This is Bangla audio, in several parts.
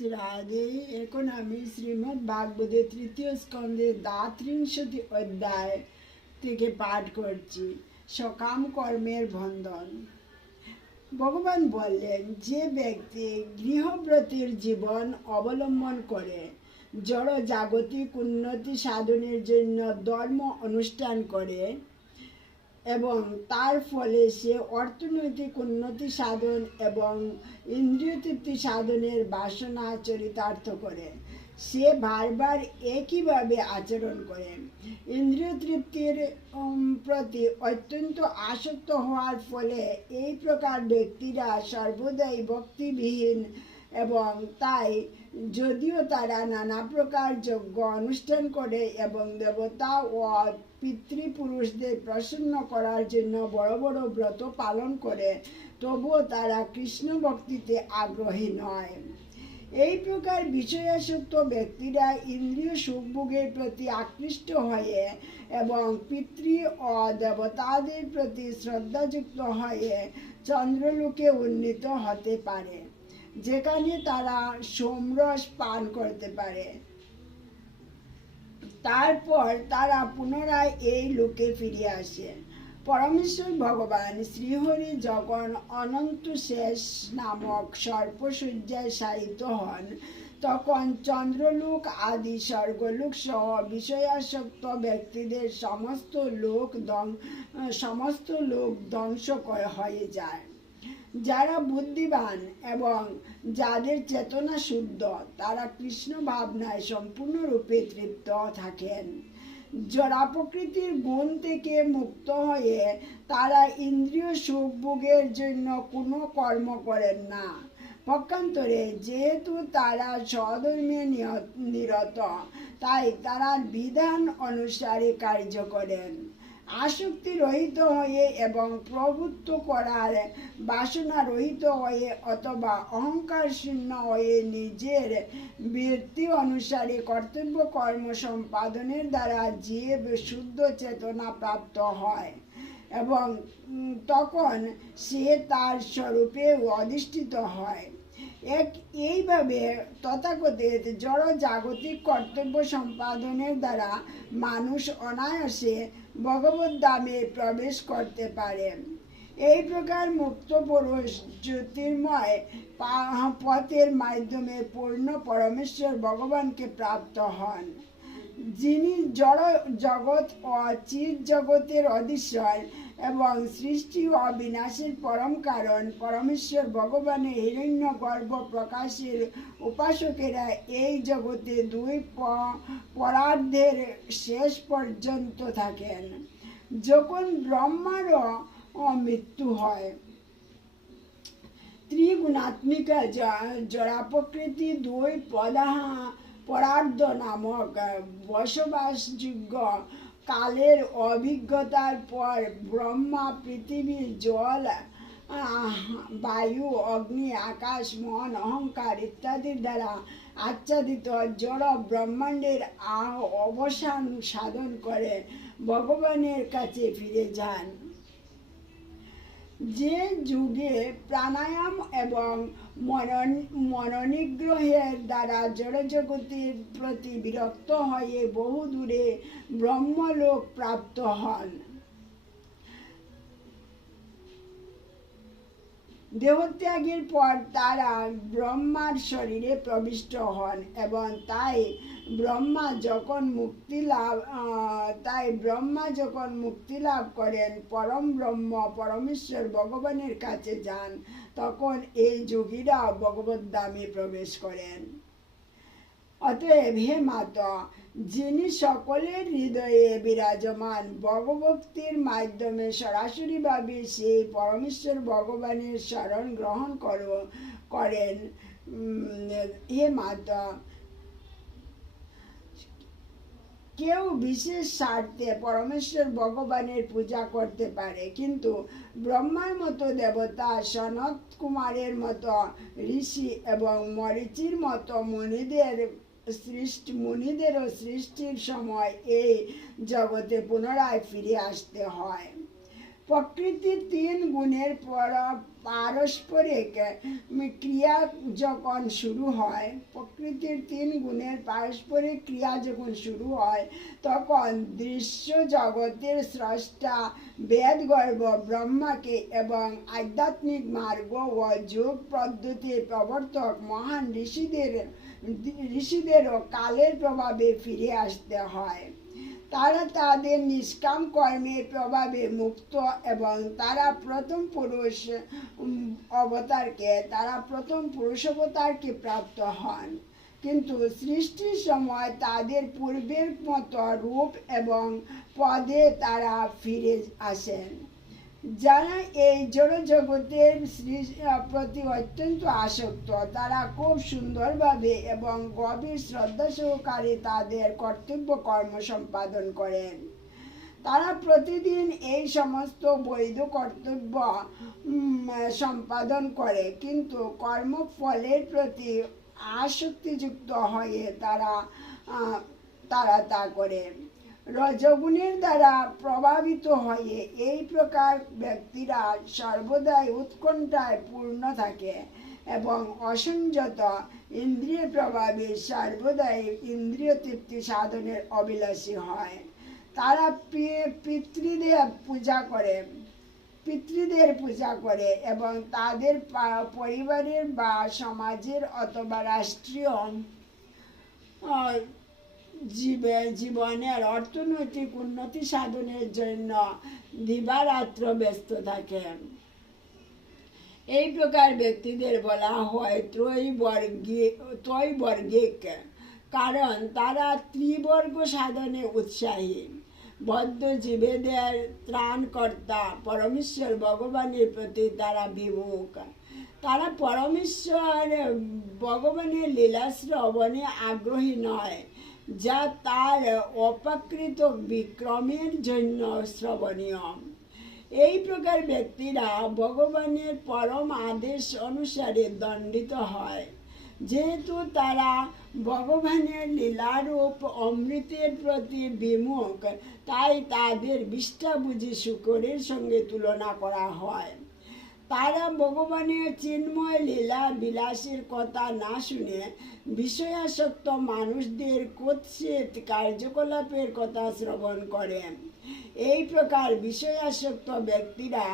রাধে এখন আমি শ্রীমৎ ভাগবতের তৃতীয় স্কন্ধে দাত্রিংশতি অধ্যায় থেকে পাঠ করছি। সকাম কর্মের বন্ধন। ভগবান বললেন, যে ব্যক্তি গৃহব্রতের জীবন অবলম্বন করে জড় জাগতিক উন্নতি সাধনের জন্য ধর্ম অনুষ্ঠান করে এবং তার ফলে সে অর্থনৈতিক উন্নতি সাধন এবং ইন্দ্রিয় তৃপ্তি সাধনের বাসনা চরিতার্থ করে। সে বারবার একইভাবে আচরণ করে। ইন্দ্রিয় তৃপ্তির প্রতি অত্যন্ত আসক্ত হওয়ার ফলে এই প্রকার ব্যক্তিরা সর্বদাই ভক্তিবিহীন এবং তাই যদিও তারা নানা প্রকার যজ্ঞ অনুষ্ঠান করে এবং দেবতা ও পিতৃপুরুষদের প্রসন্ন করার জন্য বড় বড় ব্রত পালন করে, তবুও তারা কৃষ্ণ ভক্তিতে আগ্রহী নয়। এই প্রকার বিষয়াসক্ত ব্যক্তিরা ইন্দ্রিয় সুখভোগের প্রতি আকৃষ্ট হয়ে এবং পিতৃ ও দেবতাদের প্রতি শ্রদ্ধাযুক্ত হয়ে চন্দ্রলোকে উন্নীত হতে পারে। যেখানে তারা সোমরস পান করতে পারে। তারপর তারা পুনরায় এই লোকে ফিরে আসে। পরমেশ্বর ভগবান শ্রীহরি যখন অনন্ত শেষ নামক সর্পসজ্জায় শায়িত হন, তখন চন্দ্রলোক আদি স্বর্গলোক সহ বিষয়াসক্ত ব্যক্তিদের সমস্ত লোক ধ্বং- সমস্ত লোক ধ্বংস হয়ে যায়। যারা বুদ্ধিমান এবং যাদের চেতনা শুদ্ধ, তারা কৃষ্ণ ভাবনায় সম্পূর্ণরূপে তৃপ্ত থাকেন। জরা প্রকৃতির গুণ থেকে মুক্ত হয়ে, তারা ইন্দ্রিয় সুখ ভোগের জন্য কোনো কর্ম করেন না। পক্ষান্তরে যেহেতু তারা স্বধর্মে নিরত, তাই তারা বিধান অনুসারে কার্য করেন। আসক্তি রহিত হয়ে এবং প্রভুত্ব করার বাসনা রহিত হয়ে অথবা অহংকার শূন্য হয়ে নিজের বৃত্তি অনুসারে কর্তব্য কর্ম সম্পাদনের দ্বারা জীব শুদ্ধ চেতনা প্রাপ্ত হয়। এবং তখন সে তার স্বরূপে অধিষ্ঠিত হয়। এক এইভাবে তথাকথিত জড় জাগতিক কর্তব্য সম্পাদনের দ্বারা মানুষ অনায়াসে ভগবত দামে প্রবেশ করতে পারে। এই প্রকার মুক্ত পুরুষ জ্যোতির্ময় পথের মাধ্যমে পূর্ণ পরমেশ্বর ভগবানকে প্রাপ্ত হন। যিনি জড় জগৎ ও চির জগতের অধীশ্বর এবং সৃষ্টি ও বিনাশের পরম কারণ, পরমেশ্বর ভগবানের হিরণ্য গর্ভ প্রকাশের উপাসকেরা এই জগতে দুই পরার্ধের শেষ পর্যন্ত থাকেন। যখন ব্রহ্মারও মৃত্যু হয়, ত্রিগুণাত্মিকা জড়া প্রকৃতি দুই পদাহা, পরার্ধ নামক বসবাসযোগ্য কালের অভিজ্ঞতার পর ব্রহ্মা পৃথিবী জল বায়ু, অগ্নি, আকাশ, মন, অহংকার ইত্যাদির দ্বারা আচ্ছাদিত জড় ব্রহ্মাণ্ডের অবসান সাধন করে। ভগবানের কাছে ফিরে যান। যে যুগে প্রাণায়াম এবং মনন মননিগ্রহের দ্বারা জড়জগতের প্রতি বিরক্ত হয়ে বহু দূরে ব্রহ্মলোক প্রাপ্ত হন। দেহত্যাগের পর তারা ব্রহ্মার শরীরে প্রবিষ্ট হন এবং তাই ব্রহ্মা যখন মুক্তি লাভ তাই ব্রহ্মা যখন মুক্তি লাভ করেন, পরম ব্রহ্ম, পরমেশ্বর ভগবানের কাছে যান, তখন এই যোগীরা ভগবত দামে প্রবেশ করেন। অতএব হে মাতা, যিনি সকলের হৃদয়ে বিরাজমান ভগভক্তির মাধ্যমে সরাসরিভাবে সেই পরমেশ্বর ভগবানের শরণ গ্রহণ করো, করেন হে মাতা। কেউ বিশেষ স্বার্থে পরমেশ্বর ভগবানের পূজা করতে পারে, কিন্তু ব্রহ্মার মতো দেবতা সনত কুমারের মতো ঋষি এবং মরিচির মতো মুনিদের সৃষ্টি মুনিদেরও সৃষ্টির সময় এই জগতে পুনরায় ফিরে আসতে হয়। প্রকৃতির তিন গুণের পর পারস্পরিক ক্রিয়া যখন শুরু হয়, প্রকৃতির তিন গুণের পারস্পরিক ক্রিয়া যখন শুরু হয়, তখন দৃশ্য জগতের স্রষ্টা বেদ গর্ব ব্রহ্মাকে এবং আধ্যাত্মিক মার্গ ও যোগ পদ্ধতির প্রবর্তক মহান ঋষিদের, ঋষিদেরও কালের প্রভাবে ফিরে আসতে হয়। তারা তাদের নিষ্কাম কর্মের প্রভাবে মুক্ত এবং তারা প্রথম পুরুষ অবতারকে, তারা প্রথম পুরুষ অবতারকে প্রাপ্ত হন। কিন্তু সৃষ্টির সময় তাদের পূর্বের মতো রূপ এবং পদে তারা ফিরে আসেন। যারা এই জড় জগতের প্রতি অত্যন্ত আসক্ত, তারা খুব সুন্দরভাবে এবং গভীর শ্রদ্ধা সহকারে তাদের কর্তব্য কর্ম সম্পাদন করেন। তারা প্রতিদিন এই সমস্ত বৈধ কর্তব্য সম্পাদন করে, কিন্তু কর্মফলের প্রতি আসক্তিযুক্ত হয়ে তারা তারা তা করে। রজগুণের দ্বারা প্রভাবিত হয়ে এই প্রকার ব্যক্তিরা সর্বদাই উৎকণ্ঠায় পূর্ণ থাকে এবং অসংযত ইন্দ্রিয় প্রভাবে সর্বদাই ইন্দ্রিয় তৃপ্তি সাধনের অভিলাষী হয়। তারা পি- পিতৃদের পূজা করে, পিতৃদের পূজা করে এবং তাদের পরিবারের বা সমাজের অথবা রাষ্ট্রীয় জীবনের অর্থনৈতিক উন্নতি সাধনের জন্য দিবারাত্র ব্যস্ত থাকেন এই প্রকার ব্যক্তিদের বলা হয় ত্রৈবর্গিক ত্রৈবর্গিক, কারণ তারা ত্রিবর্গ সাধনে উৎসাহী। বদ্ধ জীবেদের ত্রাণকর্তা পরমেশ্বর ভগবানের প্রতি তারা বিমুখ। তারা পরমেশ্বর ভগবানের লীলা শ্রবণে আগ্রহী নয়। যা তার অপাকৃত বিক্রমের জন্য শ্রবণীয়। এই প্রকার ব্যক্তিরা ভগবানের পরম আদেশ অনুসারে দণ্ডিত হয়। যেহেতু তারা ভগবানের লীলারূপ অমৃতের প্রতি বিমুখ, তাই তাদের বিষ্ঠা বুঝি শুকরের সঙ্গে তুলনা করা হয়। তারা ভগবানের চিন্ময় লীলা বিলাসের কথা না শুনে বিষয়াসক্ত মানুষদের কুৎসিত কার্যকলাপের কথা শ্রবণ করেন। এই প্রকার বিষয়াসক্ত ব্যক্তিরা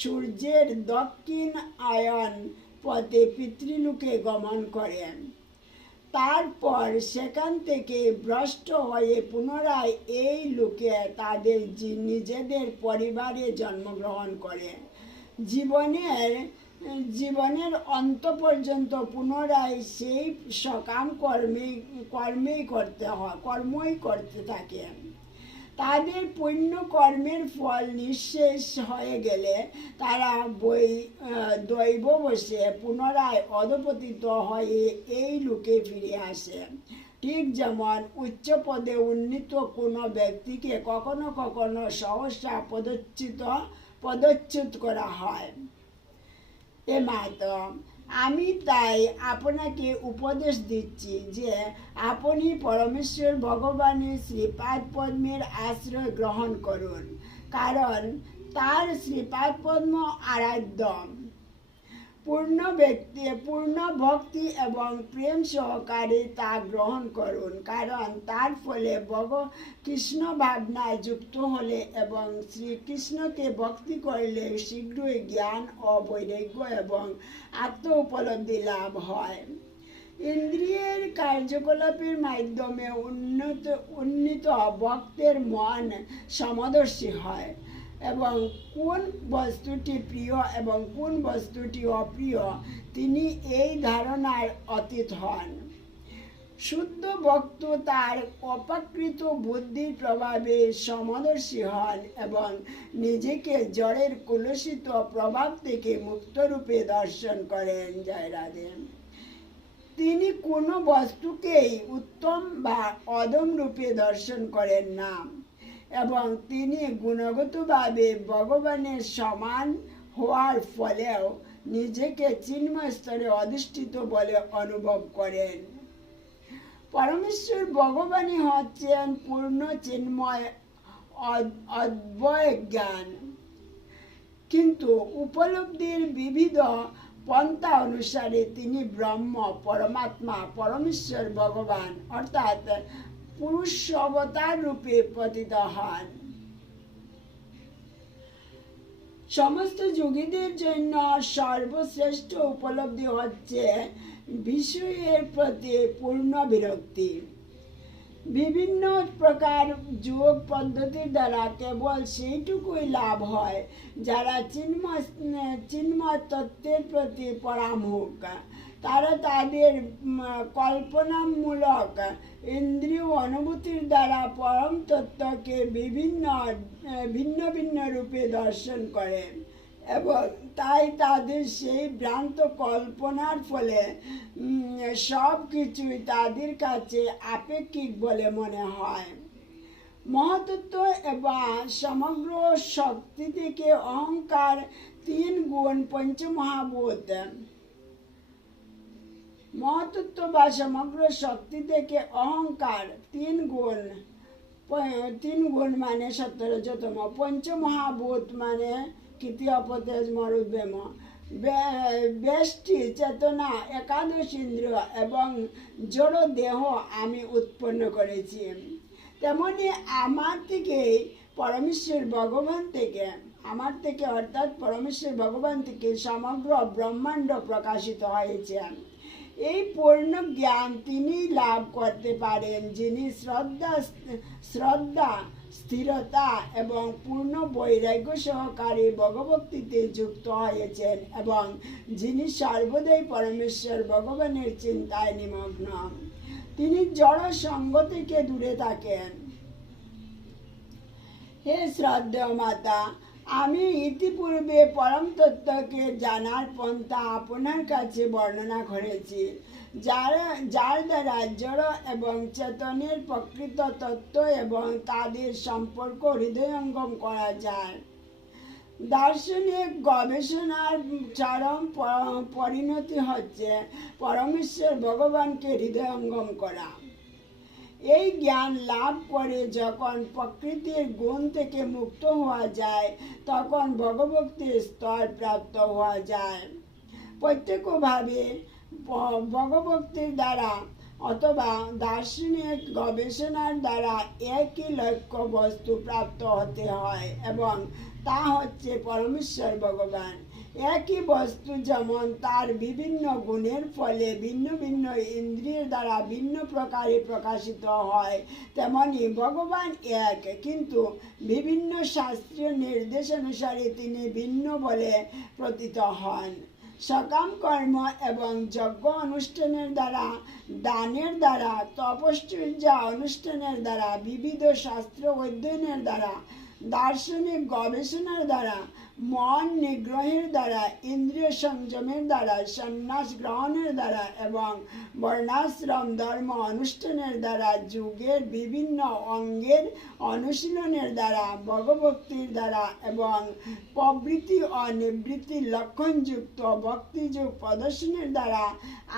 সূর্যের দক্ষিণ আয়ন পথে পিতৃলোকে গমন করেন। তারপর সেখান থেকে ভ্রষ্ট হয়ে পুনরায় এই লোকে তাদের নিজেদের পরিবারে জন্মগ্রহণ করে। জীবনের জীবনের অন্ত পর্যন্ত পুনরায় সেই সকাম কর্মে, কর্মেই করতে হয়, কর্মই করতে থাকে। তাদের পুণ্য কর্মের ফল নিঃশেষ হয়ে গেলে তারা বই, দৈব বসে পুনরায় অধপতিত হয়ে এই লোকে ফিরে আসে। ঠিক যেমন উচ্চ পদে উন্নীত কোনো ব্যক্তিকে কখনো কখনো সহসা পদচ্যুত পদচ্যুত করা হয়। এ মাতম আমি তাই আপনাকে উপদেশ দিচ্ছি যে আপনি পরমেশ্বর ভগবানের শ্রীপাদ পদ্মের আশ্রয় গ্রহণ করুন, কারণ তার শ্রীপাদ পদ্ম আরাধ্য পূর্ণ ব্যক্তি, পূর্ণ ভক্তি এবং প্রেম সহকারে তা গ্রহণ করুন। কারণ তার ফলে ভগ কৃষ্ণ ভাবনায় যুক্ত হলে এবং শ্রীকৃষ্ণকে ভক্তি করলে শীঘ্রই জ্ঞান ও বৈরাগ্য এবং আত্ম উপলব্ধি লাভ হয়। ইন্দ্রিয়ের কার্যকলাপের মাধ্যমে উন্নত, উন্নীত ভক্তের মন সমদর্শী হয়। এবং কোন বস্তুটি প্রিয় এবং কোন বস্তুটি অপ্রিয়, তিনি এই ধারণার অতীত হন। শুদ্ধ ভক্ত তার অপাকৃত বুদ্ধির প্রভাবে সমদর্শী হন এবং নিজেকে জড়ের কলুষিত প্রভাব থেকে মুক্তরূপে দর্শন করেন জয় রাধে তিনি কোনো বস্তুকেই উত্তম বা অদম রূপে দর্শন করেন না। এবং তিনি গুণগতভাবে ভগবানের সমান হওয়ার ফলেও নিজেকে চিন্ময় স্তরে অধিষ্ঠিত বলে অনুভব করেন। পরমেশ্বর ভগবানই হচ্ছেন পূর্ণ চিন্ময় অদ- অদ্বয় জ্ঞান। কিন্তু উপলব্ধির বিবিধ পন্থা অনুসারে তিনি ব্রহ্ম, পরমাত্মা, পরমেশ্বর ভগবান, অর্থাৎ পুরুষ অবতার রূপে পতিত হন। সমস্ত যোগীদের জন্য সর্বশ্রেষ্ঠ উপলব্ধি হচ্ছে বিষয়ের প্রতি পূর্ণ বিরক্তি। বিভিন্ন প্রকার যোগ পদ্ধতির দ্বারা কেবল সেইটুকুই লাভ হয় যারা চিন্ময় চিন্ময় তত্ত্বের প্রতি পরামুখ তারা তাদের কল্পনামূলক ইন্দ্রিয় অনুভূতির দ্বারা পরম তত্ত্বকে বিভিন্ন ভিন্ন ভিন্ন রূপে দর্শন করেন এবং তাই তাদের সেই ভ্রান্ত কল্পনার ফলে সব কিছুই তাদের কাছে আপেক্ষিক বলে মনে হয়। মহতত্ব এবং সমগ্র শক্তি থেকে অহংকার তিন গুণ পঞ্চমহাভূত। মহতত্ব বা সমগ্র শক্তি থেকে অহংকার, তিন গুণ তিন গুণ মানে সত্তরজতম পঞ্চমহাভূত মানে কীর্তি অপতেজ মরুদ্বেম বেষ্টি, চেতনা, একাদশ ইন্দ্রিয় এবং জড় দেহ আমি উৎপন্ন করেছি। তেমনি আমার থেকে পরমেশ্বর ভগবান থেকে, আমার থেকে অর্থাৎ পরমেশ্বর ভগবান থেকে সমগ্র ব্রহ্মাণ্ড প্রকাশিত হয়েছে। এই পূর্ণ জ্ঞান তিনি লাভ করতে পারেন, যিনি শ্রদ্ধা শ্রদ্ধা, স্থিরতা এবং পূর্ণ বৈরাগ্য সহকারে ভগভক্তিতে যুক্ত হয়েছেন এবং যিনি সর্বদাই পরমেশ্বর ভগবানের চিন্তায় নিমগ্ন। তিনি জড় সঙ্গ থেকে দূরে থাকেন। হে শ্রদ্ধেয় মাতা আমি ইতিপূর্বে পরম তত্ত্বকে জানার পন্থা আপনার কাছে বর্ণনা করেছি, যারা, যার দ্বারা জড় এবং চেতনের প্রকৃত তত্ত্ব এবং তাদের সম্পর্ক হৃদয়ঙ্গম করা যায়। দার্শনিক গবেষণার চরম পরিণতি হচ্ছে পরমেশ্বর ভগবানকে হৃদয়ঙ্গম করা। এই জ্ঞান লাভ করে যখন প্রকৃতির গুণ থেকে মুক্ত হওয়া যায়, তখন ভগভক্তির স্তর প্রাপ্ত হওয়া যায়। প্রত্যেকভাবে ভগভক্তির দ্বারা অথবা দার্শনিক গবেষণার দ্বারা একই লক্ষ্য বস্তু প্রাপ্ত হতে হয় এবং তা হচ্ছে পরমেশ্বর ভগবান। একই বস্তু যেমন তার বিভিন্ন গুণের ফলে ভিন্ন ভিন্ন ইন্দ্রিয়ের দ্বারা ভিন্ন প্রকারে প্রকাশিত হয়, তেমনি ভগবান এক। কিন্তু বিভিন্ন শাস্ত্রীয় নির্দেশ অনুসারে তিনি ভিন্ন বলে প্রতীত হন। সকাম কর্ম এবং যজ্ঞ অনুষ্ঠানের দ্বারা, দানের দ্বারা, তপশ্চর্যা অনুষ্ঠানের দ্বারা, বিবিধ শাস্ত্র অধ্যয়নের দ্বারা, দার্শনিক গবেষণার দ্বারা মন নিগ্রহের দ্বারা, ইন্দ্রিয় সংযমের দ্বারা, সন্ন্যাস গ্রহণের দ্বারা এবং বর্ণাশ্রম ধর্ম অনুষ্ঠানের দ্বারা, যুগের বিভিন্ন অঙ্গের অনুশীলনের দ্বারা, ভগভক্তির দ্বারা এবং প্রবৃত্তি ও নিবৃত্তির লক্ষণযুক্ত ভক্তিযোগ প্রদর্শনের দ্বারা,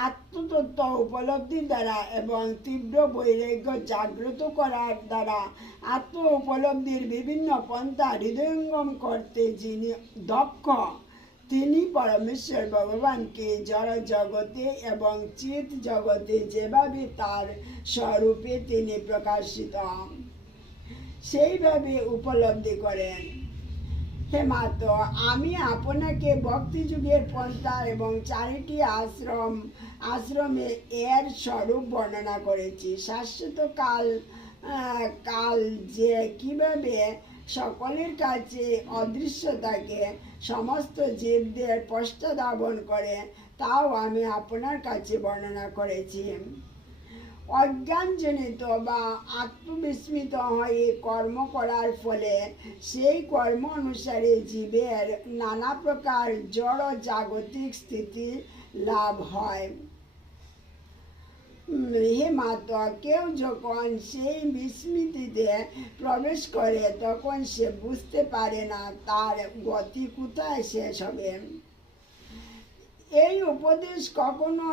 আত্মতত্ত্ব উপলব্ধির দ্বারা এবং তীব্র বৈরাগ্য জাগ্রত করার দ্বারা, আত্ম উপলব্ধির বিভিন্ন পন্থা হৃদয়ঙ্গম করতে যিনি দক্ষ। তিনি পরমেশ্বর ভগবানকে জড় জগতে এবং চিত জগতে যেভাবে তার স্বরূপে তিনি প্রকাশিত সেইভাবে উপলব্ধি করেন। হে মাত আমি আপনাকে ভক্তিযুগের পন্থা এবং চারিটি আশ্রম আশ্রমে এর স্বরূপ বর্ণনা করেছি। শাশ্বত কাল আহ, কাল যে কীভাবে সকলের কাছে অদৃশ্য থাকে, সমস্ত জীবদের পশ্চাদাবন করে, তাও আমি আপনার কাছে বর্ণনা করেছি। অজ্ঞানজনিত বা আত্মবিস্মিত হয়ে কর্ম করার ফলে সেই কর্ম অনুসারে জীবের নানা প্রকার জড় জাগতিক স্থিতি লাভ হয়। উম, হে মাতা কেউ যখন সেই বিস্মৃতিতে প্রবেশ করে তখন সে বুঝতে পারে না তার গতি কোথায় শেষ হবে। এই উপদেশ কখনো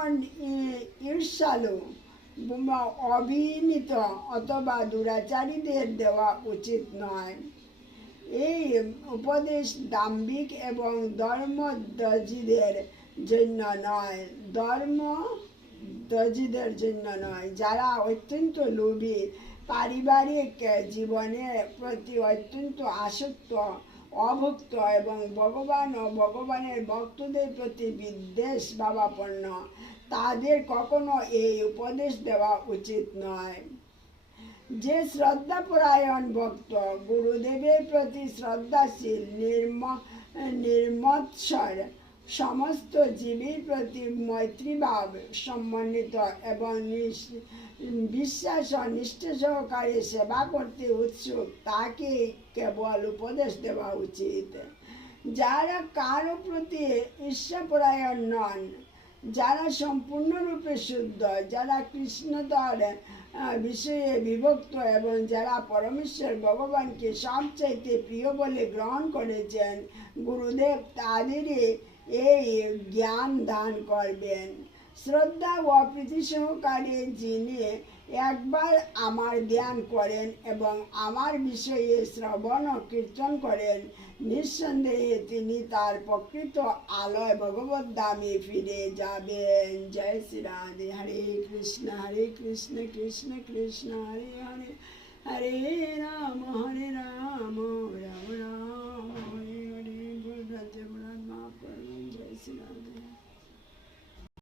ঈর্ষালু বা অবিনীত অথবা দুরাচারীদের দেওয়া উচিত নয়। এই উপদেশ দাম্ভিক এবং ধর্মদজিদের জন্য নয়। ধর্ম দজিদের জন্য নয়। যারা অত্যন্ত লোভী, পারিবারিক জীবনের প্রতি অত্যন্ত আসক্ত, অভুক্ত এবং ভগবান ও ভগবানের ভক্তদের প্রতি বিদ্বেষ ভাবাপন্ন, তাদের কখনো এই উপদেশ দেওয়া উচিত নয়। যে শ্রদ্ধাপরায়ণ ভক্ত গুরুদেবের প্রতি শ্রদ্ধাশীল, নির্ম, নির্মৎসর সমস্ত জীবের প্রতি মৈত্রীভাব সম্মানিত এবং বিশ্বাস ও নিষ্ঠা সহকারে সেবা করতে উৎসুক, তাকে কেবল উপদেশ দেওয়া উচিত। যারা কারও প্রতি ঈর্ষাপরায়ণ নন, যারা সম্পূর্ণরূপে শুদ্ধ, যারা কৃষ্ণদর বিষয়ে বিভক্ত এবং যারা পরমেশ্বর ভগবানকে সবচাইতে প্রিয় বলে গ্রহণ করেছেন, গুরুদেব তাদেরই এই জ্ঞান দান করবেন। শ্রদ্ধা ও প্রীতি সহকারে যিনি একবার আমার ধ্যান করেন এবং আমার বিষয়ে শ্রবণ ও কীর্তন করেন, নিঃসন্দেহে তিনি তার প্রকৃত আলয় ভগবত দামে ফিরে যাবেন। জয় শ্রী রাধে, হরে কৃষ্ণ হরে কৃষ্ণ কৃষ্ণ কৃষ্ণ, হরে হরে হরে রাম হরে রাম।